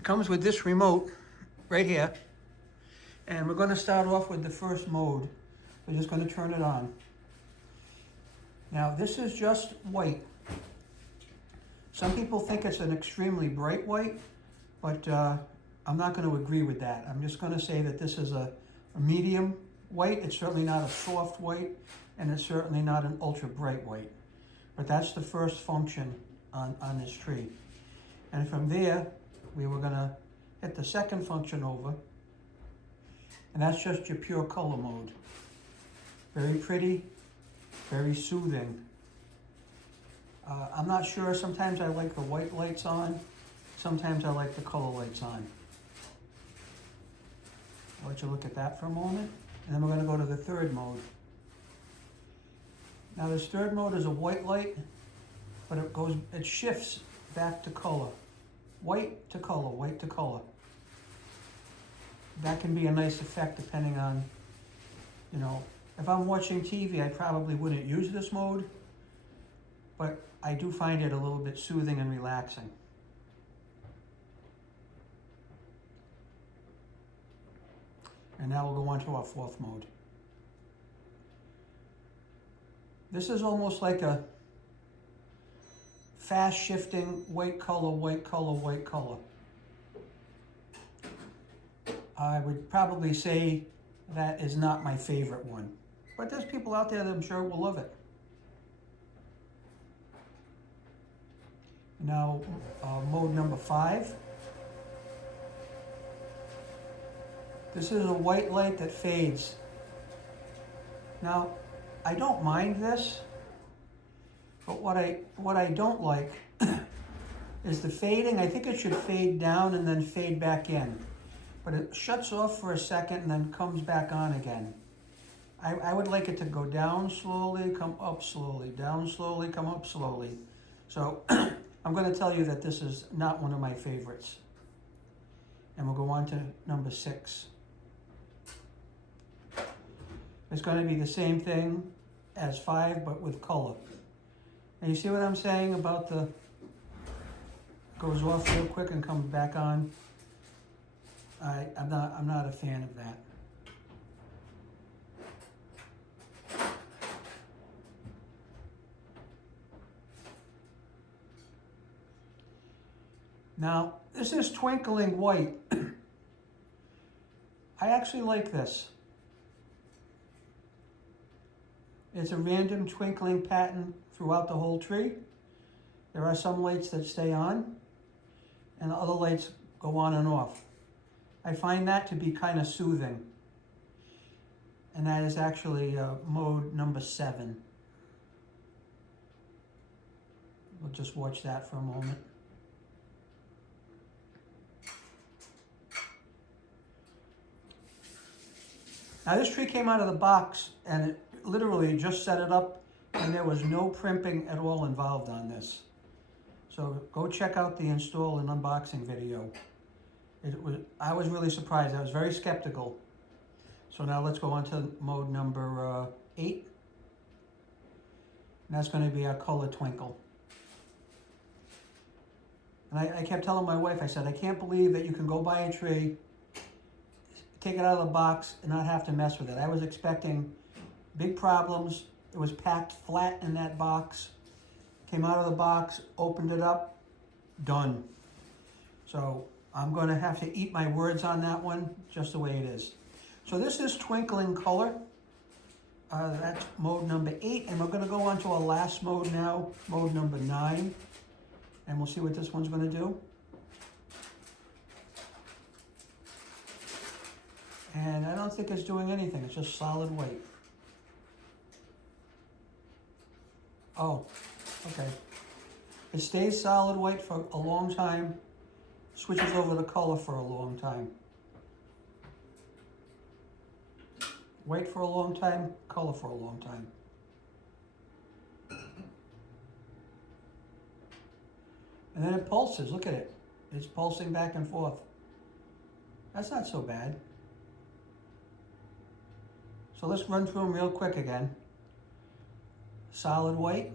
It comes with this remote right here. And we're going to start off with the first mode. We're just going to turn it on. Now this is just white. Some people think it's an extremely bright white, but I'm not going to agree with that. I'm just going to say that this is a medium white. It's certainly not a soft white, and it's certainly not an ultra bright white. But that's the first function on this tree. And from there, we were going to hit the second function over, and that's just your pure color mode. Very pretty, very soothing. I'm not sure, sometimes I like the white lights on, sometimes I like the color lights on. I'll let you look at that for a moment, and then we're going to go to the third mode. Now this third mode is a white light, but it shifts back to color. White to color, white to color. That can be a nice effect depending on, you know, if I'm watching TV, I probably wouldn't use this mode, but I do find it a little bit soothing and relaxing. And now we'll go on to our fourth mode. This is almost like a fast shifting white color, white color, white color. I would probably say that is not my favorite one, but there's people out there that I'm sure will love it. Now, mode number 5. This is a white light that fades. Now, I don't mind this, but what I don't like is the fading. I think it should fade down and then fade back in. But it shuts off for a second and then comes back on again. I would like it to go down slowly, come up slowly, down slowly, come up slowly. So I'm going to tell you that this is not one of my favorites. And we'll go on to number 6. It's going to be the same thing as 5, but with color. And you see what I'm saying about the goes off real quick and comes back on? I'm not a fan of that. Now, this is Twinkling White. I actually like this. It's a random twinkling pattern throughout the whole tree. There are some lights that stay on, and other lights go on and off. I find that to be kind of soothing. And that is actually mode number 7. We'll just watch that for a moment. Now this tree came out of the box and it literally just set it up, and there was no primping at all involved on this. So go check out the install and unboxing video. I was really surprised. I was very skeptical. So now let's go on to mode number 8. And that's going to be our color twinkle. And I kept telling my wife, I said, I can't believe that you can go buy a tree, take it out of the box, and not have to mess with it. I was expecting big problems. It was packed flat in that box. Came out of the box, opened it up, done. So I'm going to have to eat my words on that one, just the way it is. So this is Twinkling Color. That's mode number 8, and we're going to go on to our last mode now, mode number 9. And we'll see what this one's going to do. And I don't think it's doing anything. It's just solid white. Oh, okay. It stays solid white for a long time, switches over to color for a long time. White for a long time, color for a long time. And then it pulses, look at it. It's pulsing back and forth. That's not so bad. So let's run through them real quick again. Solid white,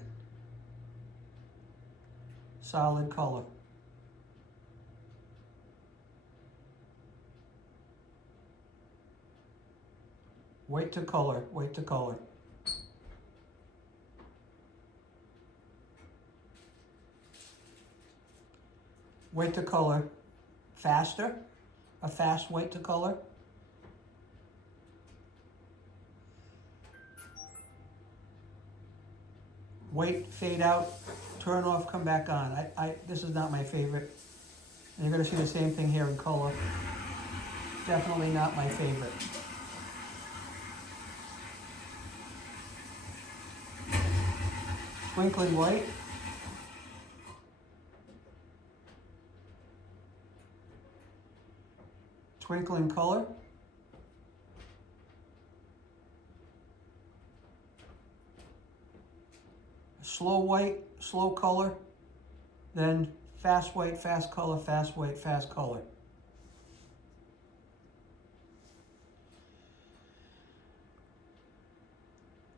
solid color. White to color, white to color. White to color faster, a fast white to color. White, fade out, turn off, come back on. This is not my favorite. And you're gonna see the same thing here in color. Definitely not my favorite. Twinkling white. Twinkling color. Slow white, slow color, then fast white, fast color, fast white, fast color.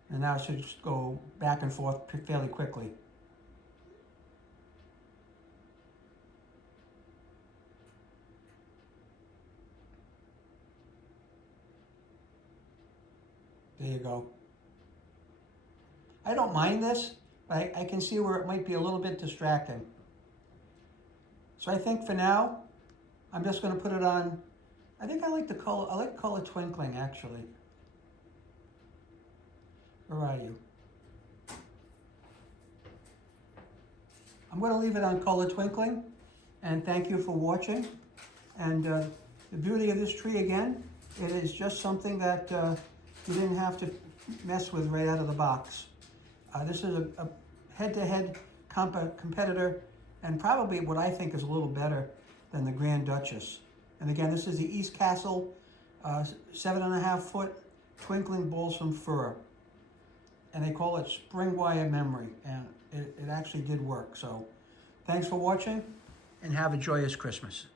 And now it should just go back and forth fairly quickly. There you go. I don't mind this, but I can see where it might be a little bit distracting. So I think for now, I'm just going to put it on. I think I like the color. I like color Twinkling actually. Where are you? I'm going to leave it on color Twinkling, and thank you for watching. And the beauty of this tree again, it is just something that you didn't have to mess with right out of the box. This is a head-to-head competitor, and probably what I think is a little better than the Grand Duchess. And again, this is the Eastcastle 7.5 foot Twinkling Balsam Fir. And they call it spring wire memory, and it actually did work. So thanks for watching, and have a joyous Christmas.